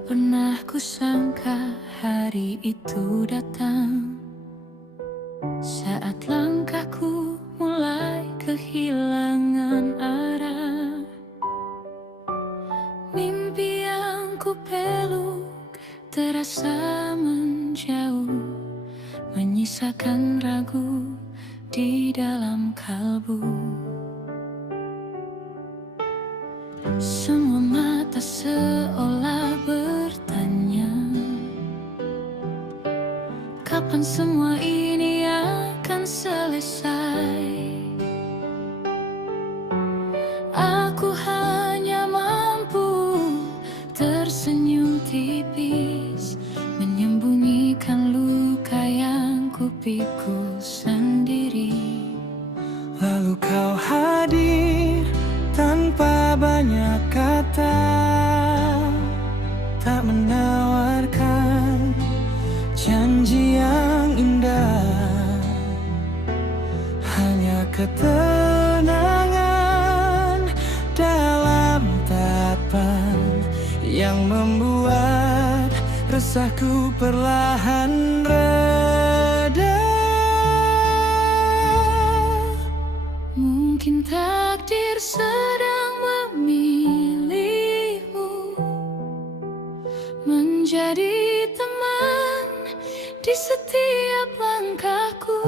Tak pernah kusangka hari itu datang, saat langkahku mulai kehilangan arah. Mimpi yang ku peluk terasa menjauh, menyisakan ragu di dalam kalbu. Semua mata seolah bertanya, kapan semua ini akan selesai? Aku hanya mampu tersenyum tipis, menyembunyikan luka yang kupikul sendiri. Lalu kau hadir tanpa banyak kata, tak menawarkan janji yang indah, hanya ketenangan dalam tatapan yang membuat resahku perlahan reda. Mungkin takdir sedang memilihmu menjadi teman di setiap langkahku,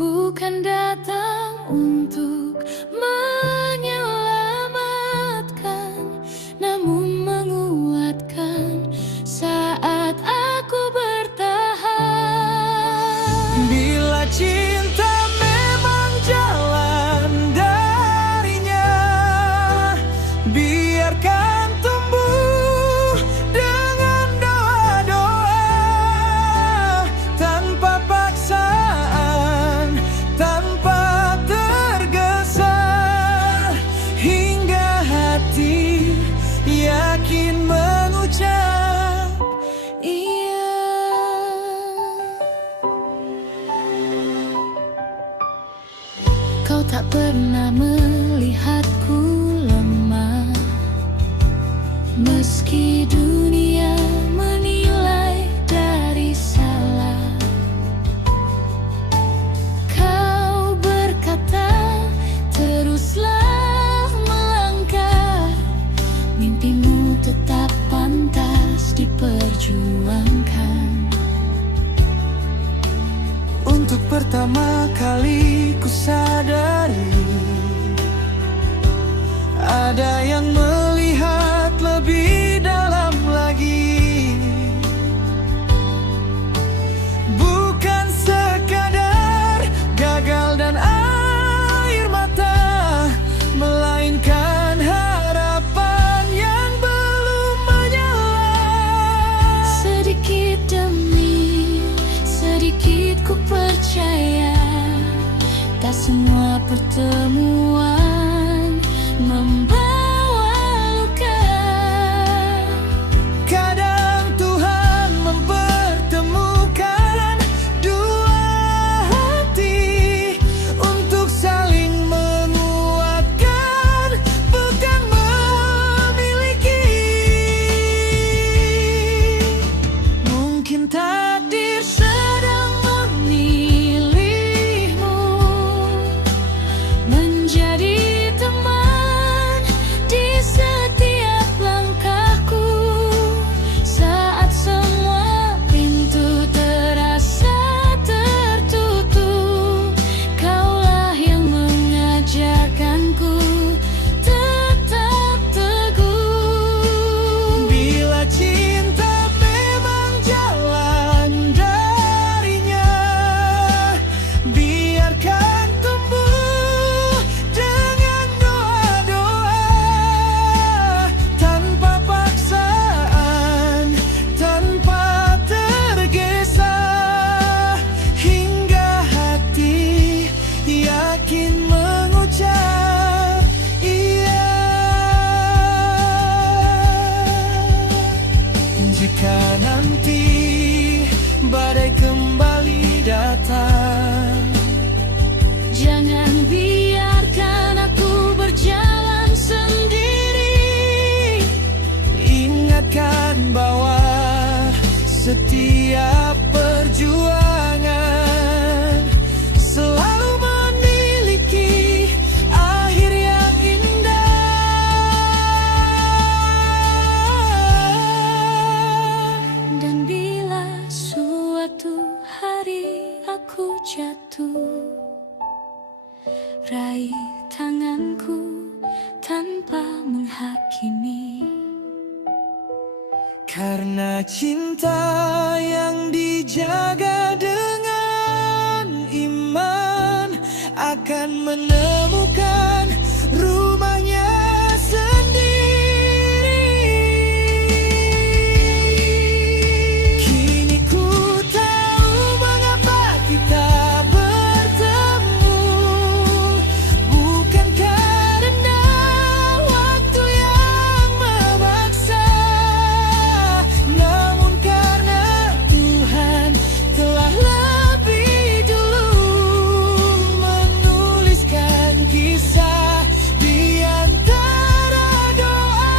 bukan datang untuk menyelamatkan, namun menguatkan saat aku bertahan. Bila cinta memang jalan darinya, biarkan tumbuh dengan doa-doa, tanpa paksaan, tanpa tergesa, hingga hati yakin mengucap Iya. Kau tak pernah melihatku lemah, meski dunia menilai dari salah. Kau berkata, teruslah melangkah, mimpimu tetap pantas diperjuangkan. Untuk pertama kali ku sadari, ada yang melihat lebih dalam lagi. Bukan sekadar gagal dan air mata, melainkan harapan yang belum menyala. Sedikit demi sedikit ku percaya, tak semua pertemuan membawa setiap perjuangan, selalu memiliki akhir yang indah. Dan bila suatu hari aku jatuh, raih tanganku tanpa menghakimi. Karena cinta yang dijaga dengan iman akan menemukan rumahnya sendiri. Kini ku tahu mengapa kita bertemu, bukan karena waktu yang memaksa, namun karena Tuhan telah lebih dulu menuliskan kisah di antara doa.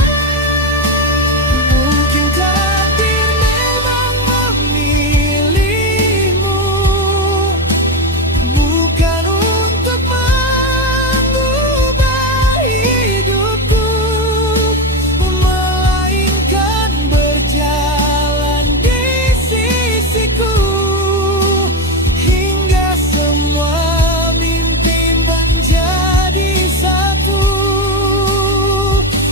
Mungkin takdir memang memilihmu, bukan untuk mengubah hidupku, melainkan berjalan di sisiku hingga semua mimpi menjadi satu.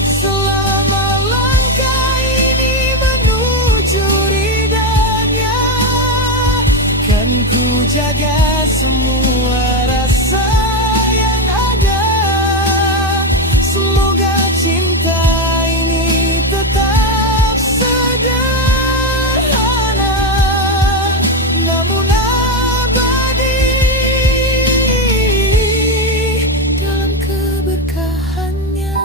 Selama langkah ini menuju ridhanya, kan ku jaga semua rasa yang ada. Semoga cinta ini tetap sederhana, namun abadi dalam keberkahannya.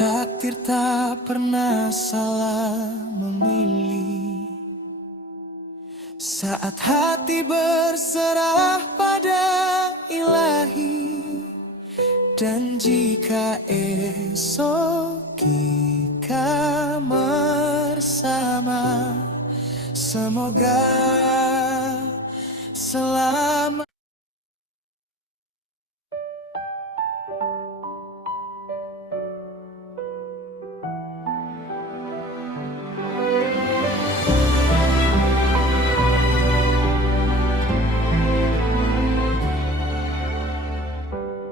Takdir tak pernah salah memilih saat hati berserah pada Ilahi. Dan jika esok kita bersama, semoga selamat.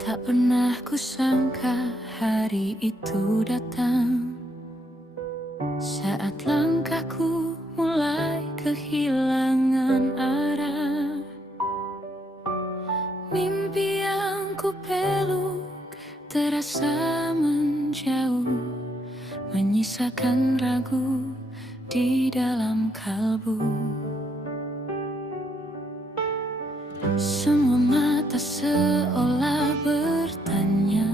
Tak pernah kusangka hari itu datang, saat langkahku mulai kehilangan arah. Mimpi yang ku peluk terasa menjauh, menyisakan ragu di dalam kalbu. Semua mata seolah bertanya,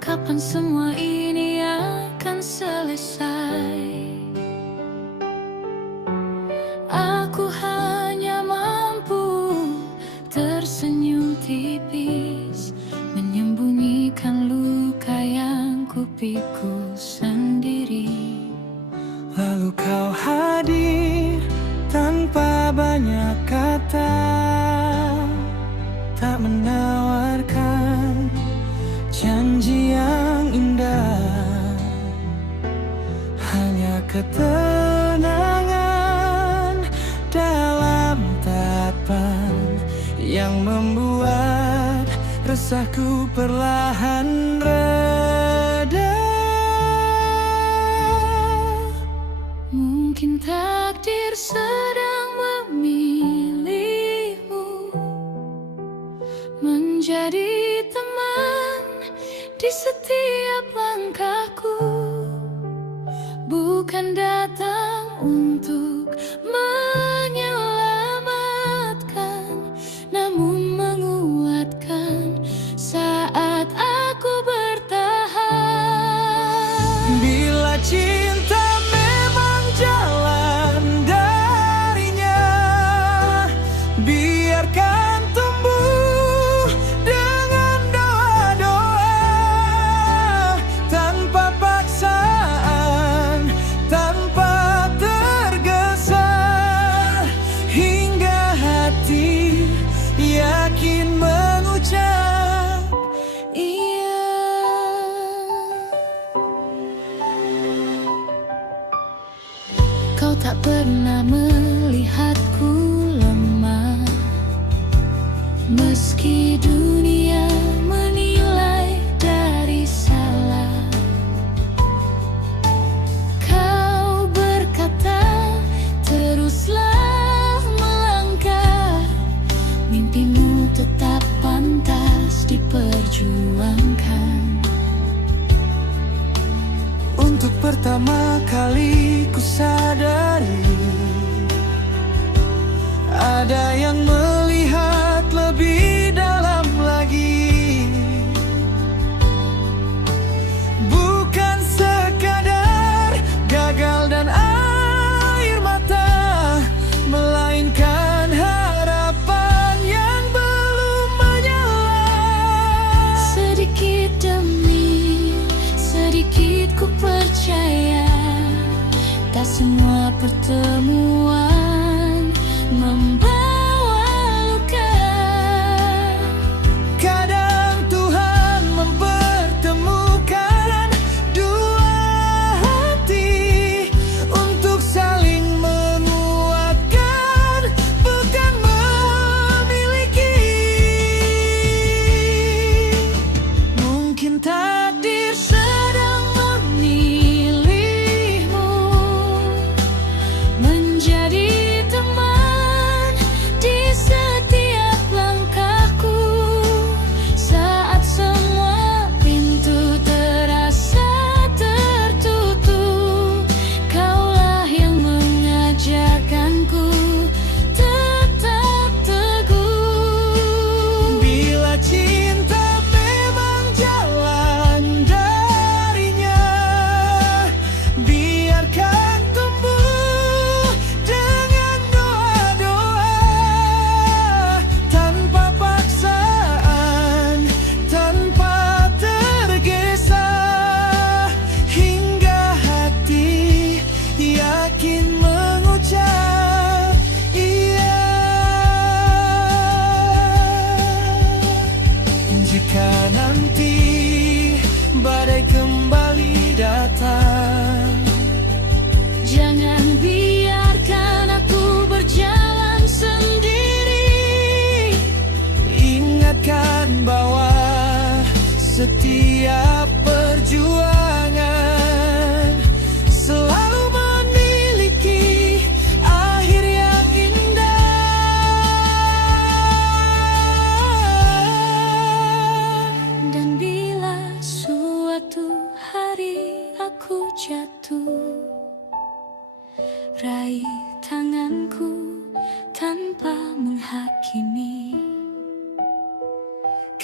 kapan semua ini akan selesai? Aku hanya mampu tersenyum tipis, menyembunyikan luka yang kupikul sendiri. Lalu kau hadir tanpa banyak kata, tak menawarkan janji yang indah, hanya ketenangan dalam tatapan yang membuat resahku perlahan reda. Mungkin takdir sedang memilihmu menjadi teman di setiap langkahku, bukan datang untuk menyelamatkan, namun menguatkan saat aku bertahan. Bila cinta memang jalan darinya, biarkan tumbuh dengan doa-doa. Meski dunia menilai dari salah, kau berkata teruslah melangkah. Mimpimu tetap pantas diperjuangkan. Untuk pertama kali ku sadari ada yang melihat lebih dalam lagi. Bukan sekadar gagal dan air mata, melainkan harapan yang belum menyala. Sedikit demi sedikit ku percaya, tak semua pertemuan membawa luka. Kadang Tuhan mempertemukan dua hati untuk saling menguatkan, bukan memiliki. Mungkin takdir sedang memilihmu menjadi teman di setiap langkahku. Saat semua pintu terasa tertutup, kaulah yang mengajarkanku tetap teguh. Bila cinta memang jalan darinya, biarkan tumbuh dengan doa-doa, tanpa paksaan, tanpa tergesa, hingga hati yakin mengucap iya. Jika nanti badai kembali datang, Jangan biarkan aku berjalan sendiri. ingatkan bahwa setiap perjuangan selalu memiliki akhir yang indah. Dan bila suatu hari aku jatuh, raih tanganku tanpa menghakimi.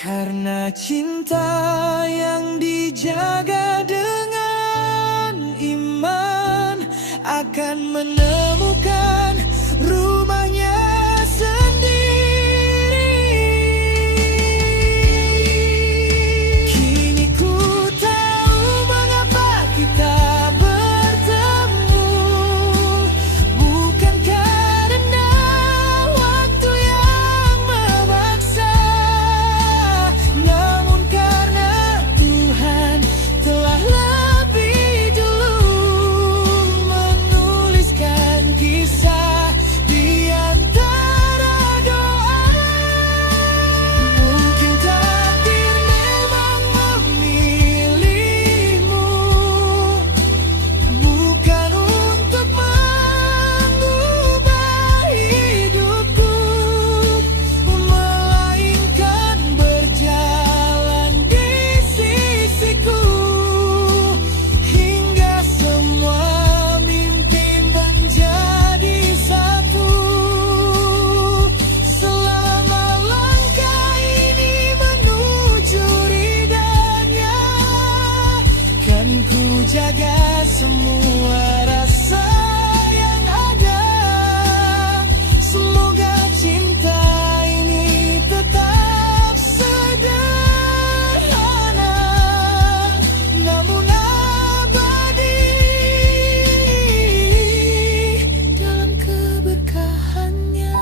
Karena cinta yang dijaga dengan iman akan menemukan rumahnya sendiri. Kini ku tahu mengapa kita bertemu, bukan karena waktu yang memaksa, namun karena Tuhan telah lebih dulu menuliskan kisah di antara doa. Mungkin takdir memang memilihmu, bukan untuk mengubah hidupku, melainkan berjalan di sisiku, hingga semua mimpi menjadi satu. Selama langkah ini menuju ridhanya, kan ku jaga semua rasa yang ada. Semoga cinta ini tetap sederhana, namun abadi dalam keberkahannya.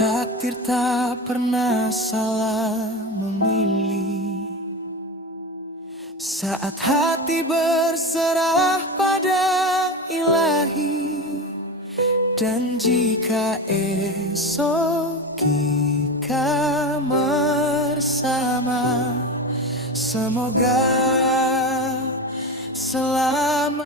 Takdir tak pernah salah memilih. Saat hati berserah pada Ilahi, Dan jika esok kita bersama, semoga selamat.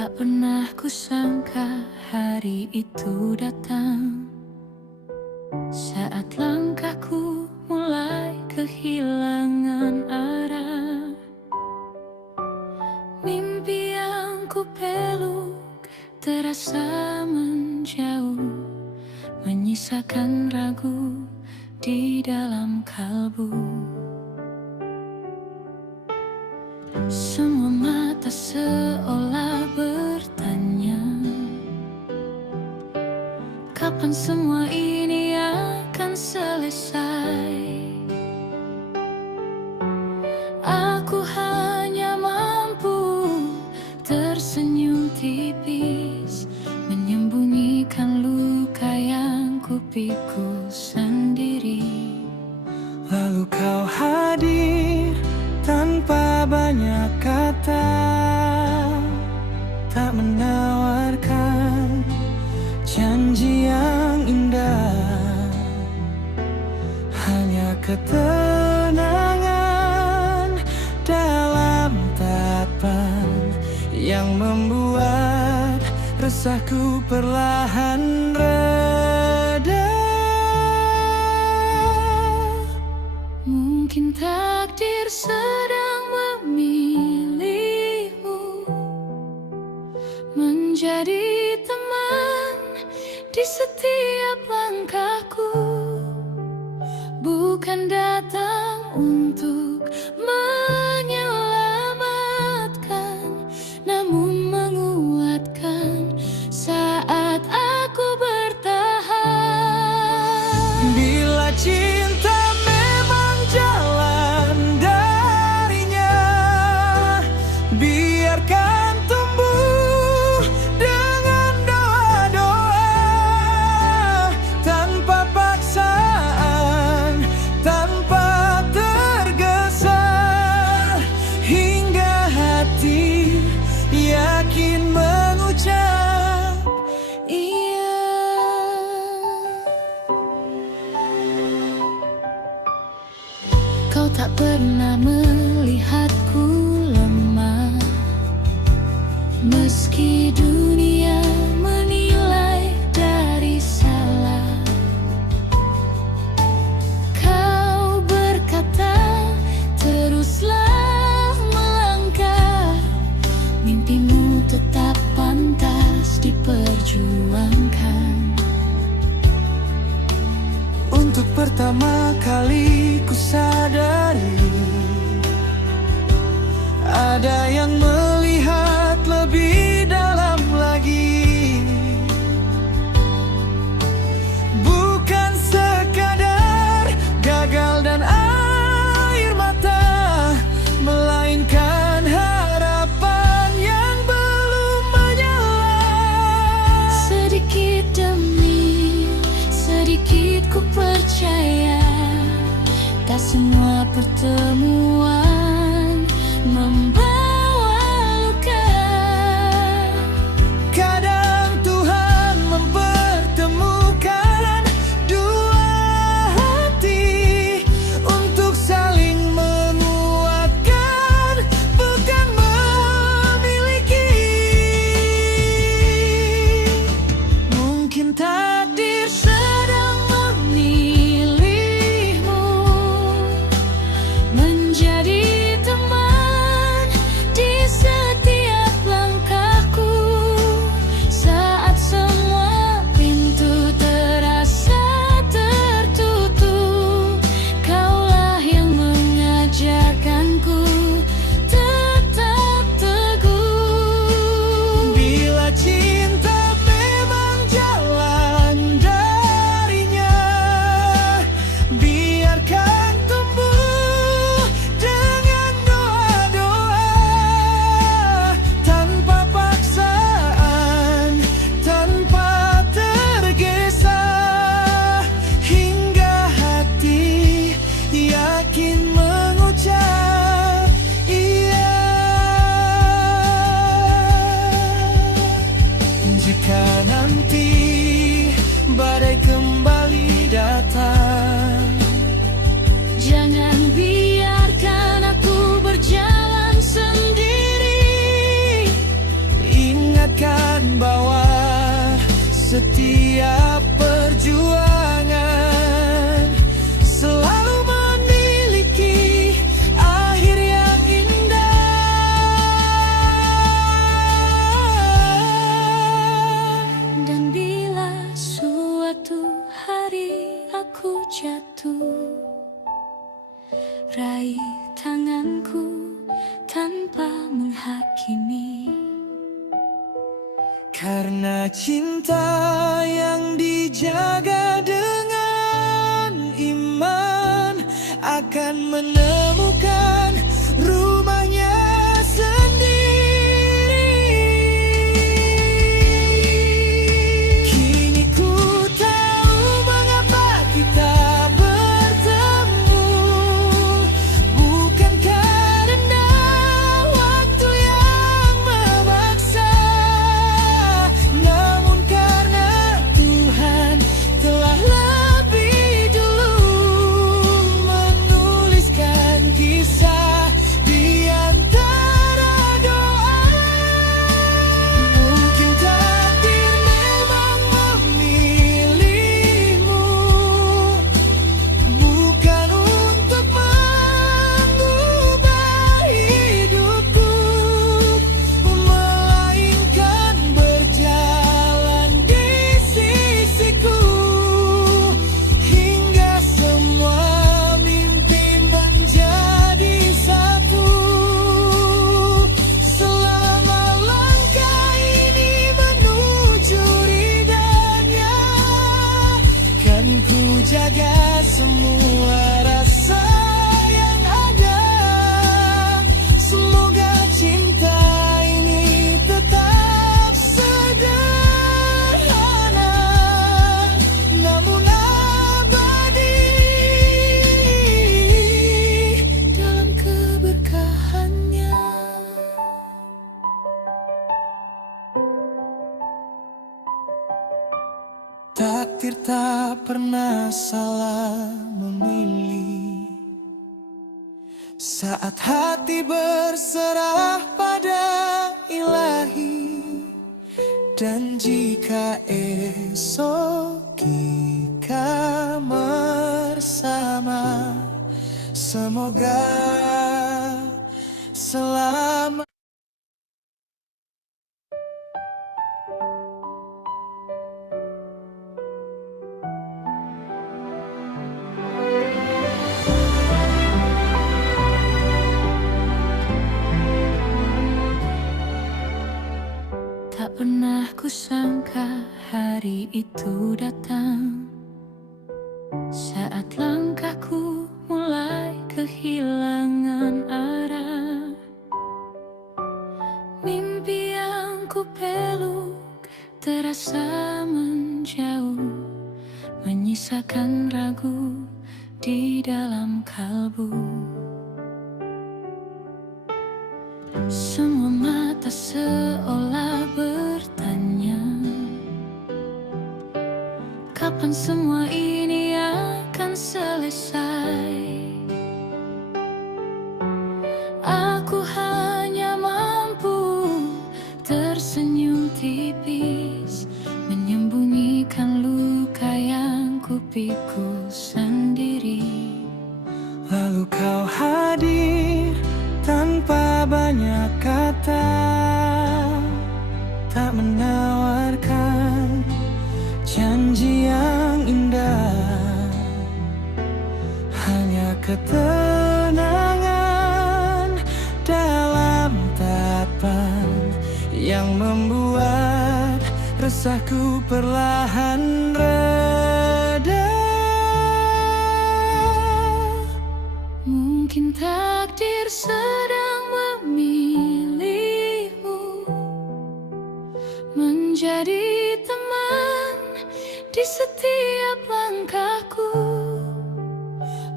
Tak pernah kusangka hari itu datang, saat langkahku mulai kehilangan arah. Mimpi yang ku peluk terasa menjauh, menyisakan ragu di dalam kalbu. Semua mata seolah bertanya, kapan semua ini akan selesai? Aku hanya mampu tersenyum tipis, menyembunyikan luka yang kupikul sendiri. Lalu kau hadir tanpa banyak kata, tak menawarkan janji yang indah, hanya ketenangan dalam tatapan yang membuat resahku perlahan reda. Mungkin takdir sedang memilihmu menjadi teman di setiap langkahku, bukan datang untuk menyelamatkan, namun menguatkan saat aku bertahan. Bila cinta memang jalan darinya, biarkan tumbuh dengan doa-doa, tanpa paksaan, tanpa tergesa, hingga hati yakin mengucap Iya. Kau tak pernah melihatku lemah, meski dunia menilai dari salah. Kau berkata, teruslah melangkah, mimpimu tetap pantas diperjuangkan. Untuk pertama kali ku sadari, ada yang melihat lebih dalam lagi, bukan sekadar gagal dan air mata, melainkan harapan yang belum menyala. Sedikit demi sedikit ku percaya, tak semua pertemuan membawa menghakimi. Karena cinta yang dijaga dengan iman akan menemukan rumahnya sendiri. Kini ku tahu mengapa kita bertemu, bukan karena waktu yang memaksa, namun karena Tuhan telah lebih dulu menuliskan kisah di antara doa. Mungkin takdir memang memilihmu, bukan untuk mengubah hidupku, melainkan berjalan di sisiku hingga semua mimpi menjadi satu. Selama langkah ini menuju ridhanya, kan ku jaga semua rasa yang ada. Semoga cinta ini tetap sederhana namun abadi dalam keberkahannya. Takdir tak pernah salah memilih saat hati berserah pada Ilahi. Dan jika esok kita bersama, semoga selamat. Tak pernah kusangka hari itu datang, saat langkahku mulai kehilangan arah. Mimpi yang ku peluk terasa menjauh, menyisakan ragu di dalam kalbu. Semua mata seolah bertanya, kapan semua ini akan selesai? Aku hanya mampu tersenyum tipis, menyembunyikan luka yang kupikul sendiri. Lalu kau hadir tanpa banyak kata, tak menawarkan janji yang indah, hanya ketenangan dalam tatapan yang membuat resahku perlahan reda. Mungkin takdir sedang memilihmu menjadi teman di setiap langkahku,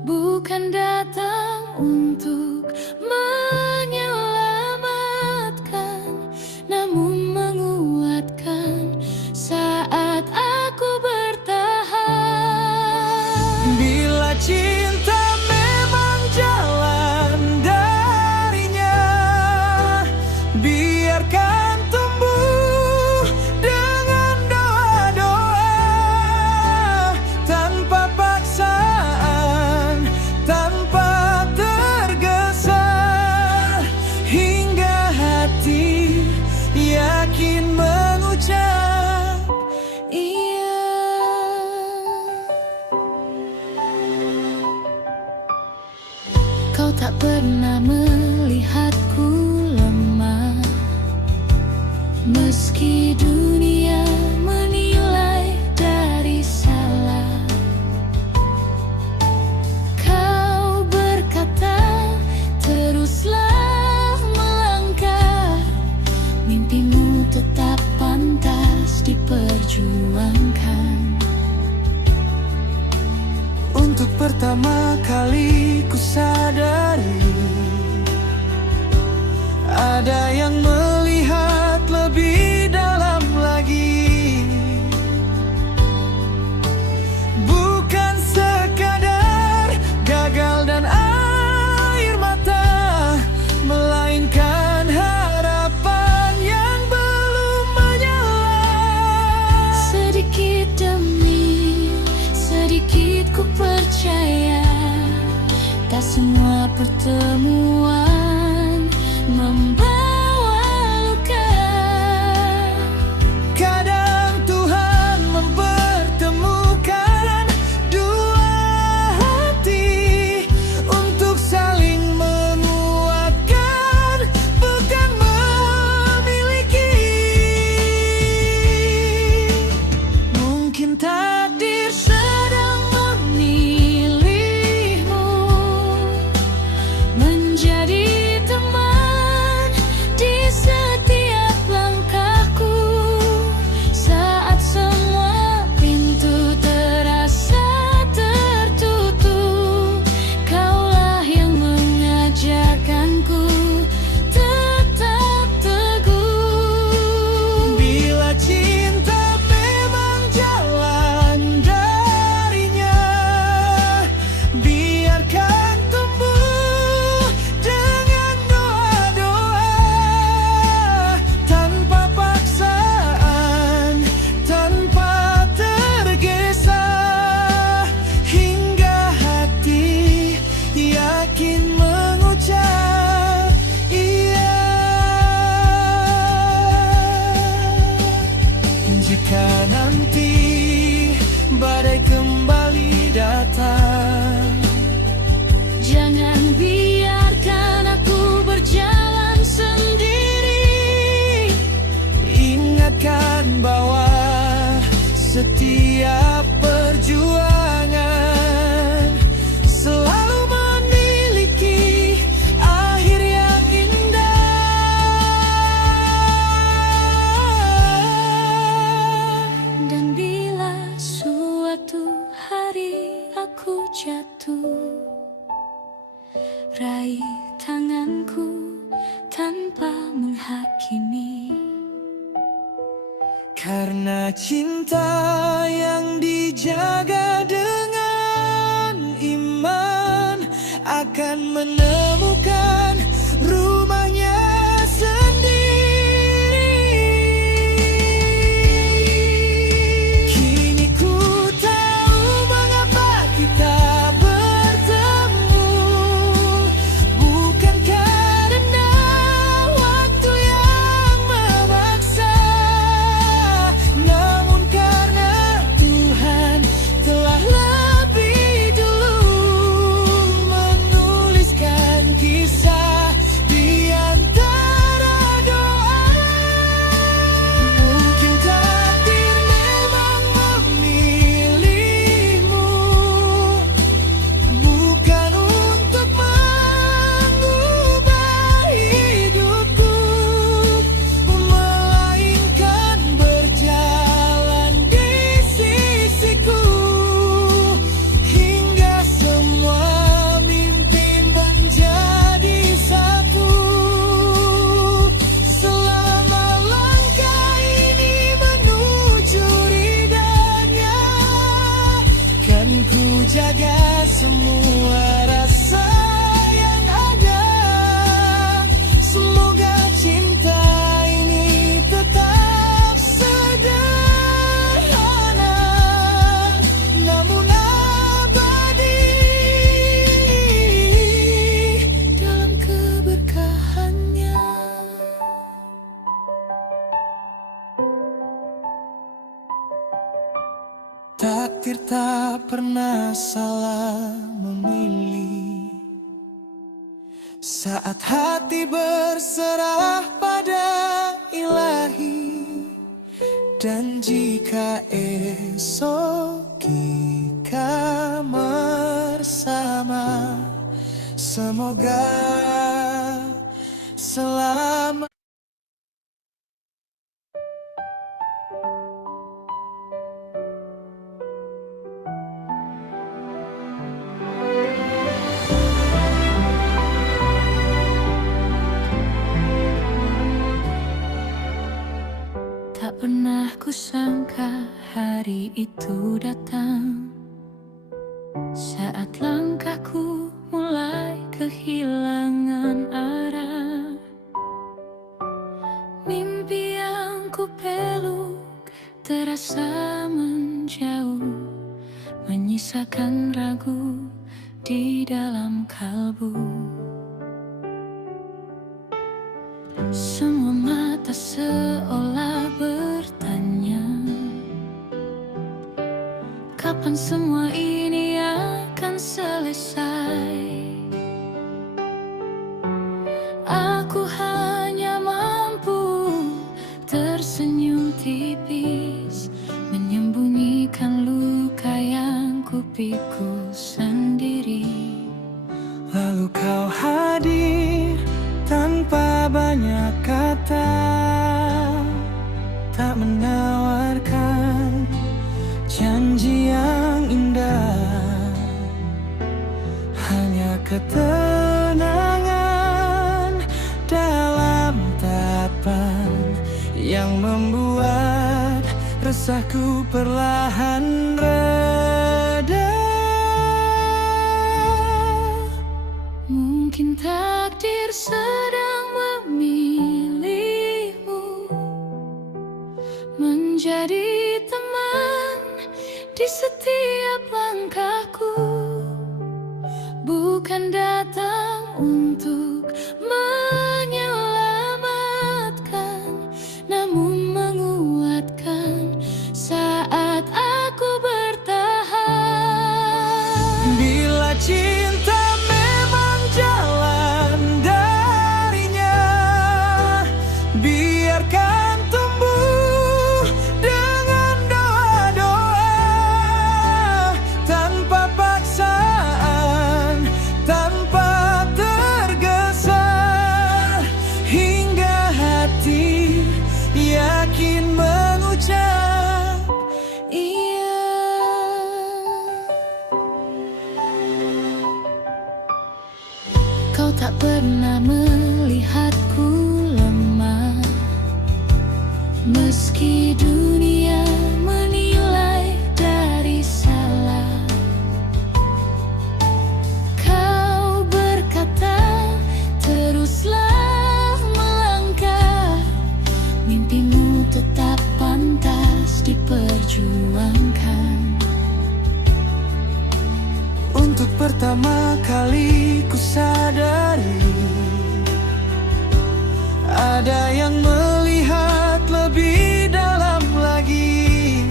bukan datang untuk menyelamatkan, namun menguatkan saat aku bertahan. Bila cinta memang jalan darinya, biarkan tumbuh dengan doa-doa, tanpa paksaan, tanpa tergesa. pulangkan. Untuk pertama kali ku sadari ada yang melihat lebih dalam lagi. Bukan sekadar gagal dan air mata, melainkan harapan yang belum menyala. Sedikit demi sedikit ku percaya, tak semua pertemuan membawa luka. Kadang Tuhan mempertemukan dua hati untuk saling menguatkan, bukan memiliki. Mungkin takdir Sedang memilihmu menjadi teman di setiap langkahku. Saat semua pintu terasa tertutup, kaulah yang mengajarkanku tetap teguh. bila cinta memang jalan darinya, biarkan tumbuh dengan doa-doa, tanpa paksaan, tanpa tergesa, hingga hati yakin mengucap iya. Jika nanti badai kembali datang, Jangan biarkan aku berjalan sendiri. ingatkan bahwa setiap perjuangan selalu memiliki akhir yang indah. Dan bila suatu hari aku jatuh, raih tanganku tanpa menghakimi. Karena cinta yang dijaga dengan iman akan menemukan rumahnya sendiri. Kini ku tahu mengapa kita bertemu, bukan karena waktu yang memaksa, namun karena Tuhan telah lebih dulu menuliskan kisah di antara doa. Mungkin takdir memang memilihmu, bukan untuk mengubah hidupku, melainkan berjalan di sisiku, hingga semua mimpi menjadi satu. Selama langkah ini menuju ridhanya, kan ku jaga semua rasa yang ada. Semoga cinta ini tetap sederhana, namun abadi dalam keberkahannya. Takdir tak pernah salah memilih saat hati berserah pada Ilahi. Dan jika esok kita bersama, semoga selamat. pernah kusangka hari itu datang, saat langkahku mulai kehilangan arah. Mimpi yang ku peluk terasa menjauh, menyisakan ragu di dalam kalbu. Semua mata seolah bertanya, kapan semua ini akan selesai? Aku hanya mampu tersenyum tipis, menyembunyikan luka yang kupikul sendiri. Lalu kau hadir tanpa banyak kata, tak menawarkan janji yang indah, hanya ketenangan dalam tatapan yang membuat resahku perlahan reda. Mungkin takdir sedang memilihmu menjadi teman di setiap langkahku, bukan datang untuk menyelamatkan, namun menguatkan saat aku bertahan. Bila cinta memang jalan darinya, biarkan tumbuh dengan doa-doa, tanpa paksaan, tanpa tergesa, hingga hati yakin mengucap iya. Kau tak pernah melihatku lemah, meski dunia menilai dari salah. Kau berkata, teruslah melangkah, mimpimu tetap pantas diperjuangkan. Untuk pertama kali ku sadari, ada yang melihat lebih dalam lagi,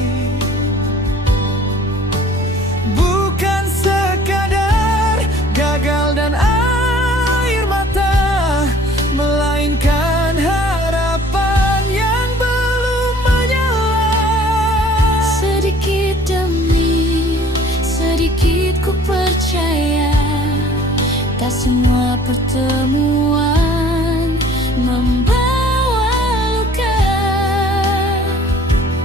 bukan sekadar gagal dan air mata, melainkan harapan yang belum menyala. Sedikit demi sedikit ku percaya, tak semua pertemuan membawa luka.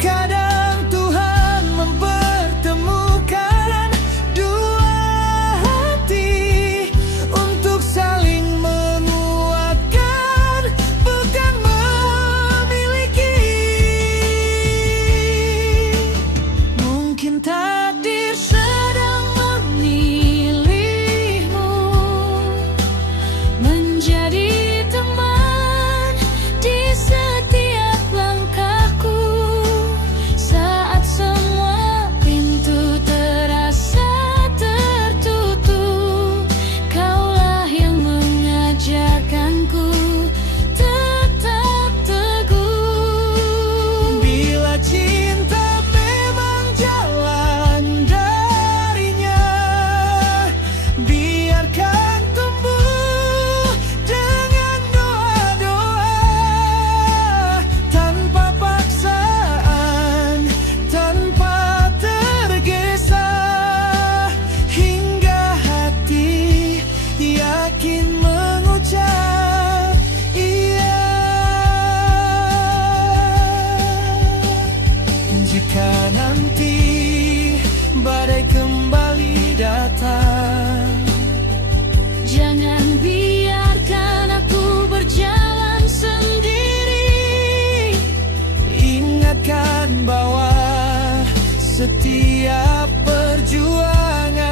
Kadang Tuhan mempertemukan dua hati untuk saling menguatkan, bukan memiliki. Mungkin takdir sedang memilihmu menjadi akan bawa setiap perjuangan,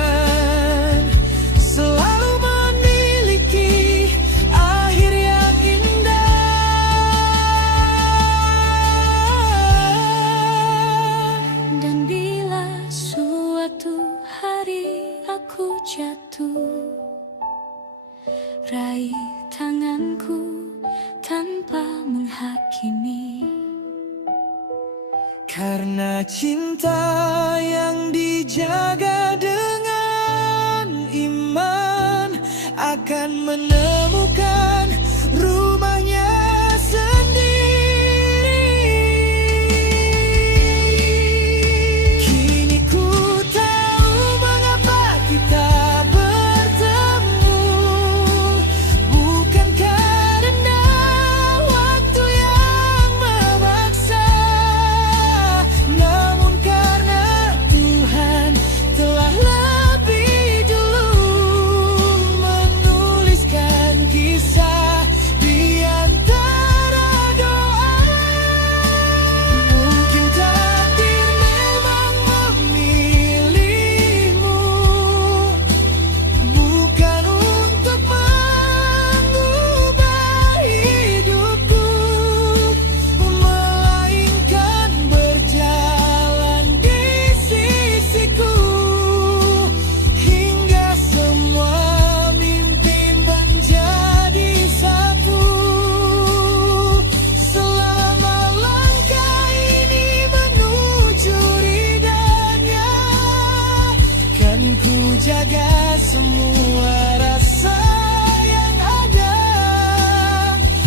selalu memiliki akhir yang indah. Dan bila suatu hari aku jatuh, raih tanganku tanpa menghakimi. Karena cinta yang dijaga dengan iman akan menemukan rumahnya sendiri. Kini ku tahu mengapa kita bertemu, bukan karena waktu yang memaksa, namun karena Tuhan telah lebih dulu menuliskan kisah di antara doa. Mungkin takdir memang memilihmu, bukan untuk mengubah hidupku, melainkan berjalan di sisiku hingga semua mimpi menjadi satu. Selama langkah ini menuju ridhanya, kan ku jaga semua rasa yang ada.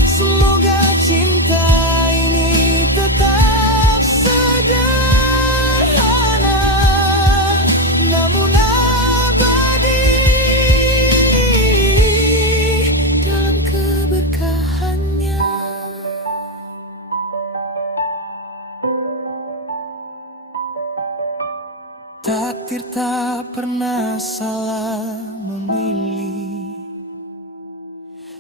Semoga cinta ini tetap sederhana, namun abadi dalam keberkahannya. Takdir tak pernah salah memilih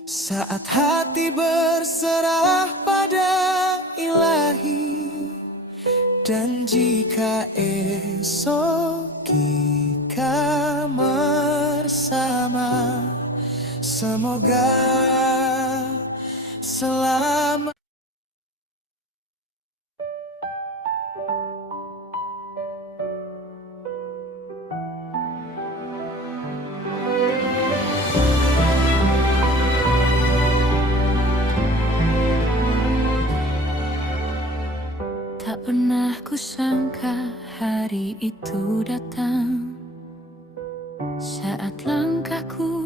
saat hati berserah pada Ilahi. Dan jika esok kita bersama, semoga selamat. Tak pernah kusangka hari itu datang, saat langkahku